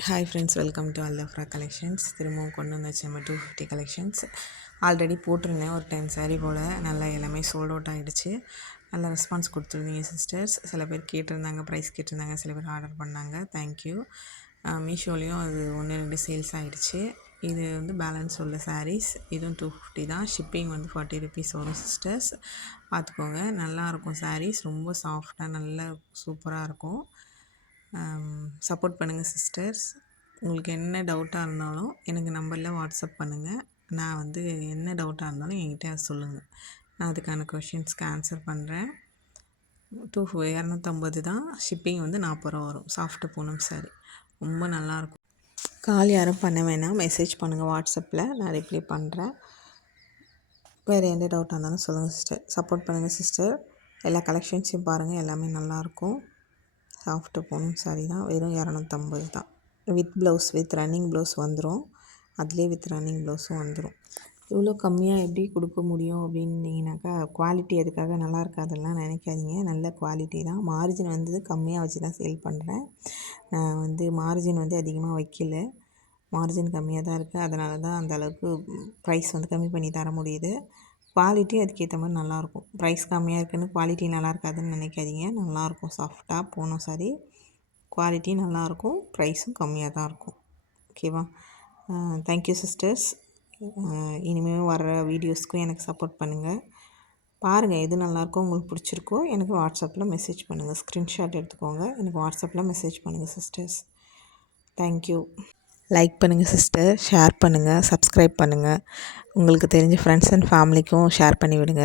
Hi friends, welcome to அல்லஃப்ரா collections. திரும்பவும் கொண்டு வந்தாச்சு நம்ம 250 கலெக்ஷன்ஸ். ஆல்ரெடி போட்டிருந்தேன் ஒரு 10 saree போல். நல்லா எல்லாமே சோல்ட் அவுட் ஆகிடுச்சு. நல்ல ரெஸ்பான்ஸ் கொடுத்துருந்தீங்க சிஸ்டர்ஸ். சில பேர் கேட்டிருந்தாங்க, ப்ரைஸ் கேட்டிருந்தாங்க, சில பேர் ஆர்டர் பண்ணாங்க. தேங்க்யூ. மீஷோலேயும் அது 1-2 சேல்ஸ் ஆகிடுச்சு. இது வந்து பேலன்ஸ் உள்ள sarees. இதுவும் 250 தான். ஷிப்பிங் வந்து 40 rupees வரும் சிஸ்டர்ஸ். பார்த்துக்கோங்க. நல்லாயிருக்கும் sarees. ரொம்ப சாஃப்டாக நல்லா சூப்பராக இருக்கும். சப்போர்ட் பண்ணுங்கள் சிஸ்டர்ஸ். உங்களுக்கு என்ன டவுட்டாக இருந்தாலும் எனக்கு நம்பரில் வாட்ஸ்அப் பண்ணுங்கள். நான் வந்து என்ன டவுட்டாக இருந்தாலும் என்கிட்ட சொல்லுங்கள். நான் அதுக்கான கொஷின்ஸ்க்கு ஆன்சர் பண்ணுறேன். 250 தான். ஷிப்பிங் வந்து 40 ரூபா வரும். சாஃப்ட் பூனம் சாரி ரொம்ப நல்லாயிருக்கும். கால் யாரும் பண்ண வேணாம், மெசேஜ் பண்ணுங்கள் வாட்ஸ்அப்பில், நான் ரிப்ளை பண்ணுறேன். வேறு எந்த டவுட்டாக இருந்தாலும் சொல்லுங்கள் சிஸ்டர். சப்போர்ட் பண்ணுங்கள் சிஸ்டர். எல்லா கலெக்ஷன்ஸையும் பாருங்கள், எல்லாமே நல்லாயிருக்கும். சாஃப்ட்டு பூனம் சாரி தான். வெறும் 250 தான். With blouse, with running blouse வந்துடும். அதிலே வித் ரன்னிங் ப்ளவுஸும் வந்துடும். இவ்வளோ கம்மியாக எப்படி கொடுக்க முடியும் அப்படின்னீங்கனாக்கா, குவாலிட்டி அதுக்காக நல்லா இருக்காதெல்லாம் நினைக்காதீங்க. நல்ல குவாலிட்டி தான். மார்ஜின் வந்து கம்மியாக வச்சு தான் சேல் பண்ணுறேன். நான் வந்து மார்ஜின் வந்து அதிகமாக வைக்கல. மார்ஜின் கம்மியாக தான் இருக்குது. அதனால தான் அந்த அளவுக்கு ப்ரைஸ் வந்து கம்மி பண்ணி தர முடியுது. குவாலிட்டி அதுக்கேற்ற மாதிரி நல்லாயிருக்கும். ப்ரைஸ் கம்மியாக இருக்குதுன்னு குவாலிட்டி நல்லா இருக்காதுன்னு நினைக்காதீங்க. நல்லாயிருக்கும். சாஃப்டாக போனோம் சாரி. குவாலிட்டி நல்லாயிருக்கும். ப்ரைஸும் கம்மியாக தான் இருக்கும். ஓகேவா? Thank you sisters. இனிமேல் வர்ற வீடியோஸ்க்கும் எனக்கு சப்போர்ட் பண்ணுங்கள். பாருங்கள், எது நல்லாயிருக்கோ உங்களுக்கு பிடிச்சிருக்கோ எனக்கு வாட்ஸ்அப்பில் மெசேஜ் பண்ணுங்கள். ஸ்க்ரீன்ஷாட் எடுத்துக்கோங்க, எனக்கு வாட்ஸ்அப்பில் மெசேஜ் பண்ணுங்கள் சிஸ்டர்ஸ். தேங்க்யூ. லைக் பண்ணுங்கள் சிஸ்டர், ஷேர் பண்ணுங்கள், சப்ஸ்கிரைப் பண்ணுங்கள். உங்களுக்கு தெரிஞ்ச ஃப்ரெண்ட்ஸ் அண்ட் ஃபேமிலிக்கும் ஷேர் பண்ணி விடுங்க.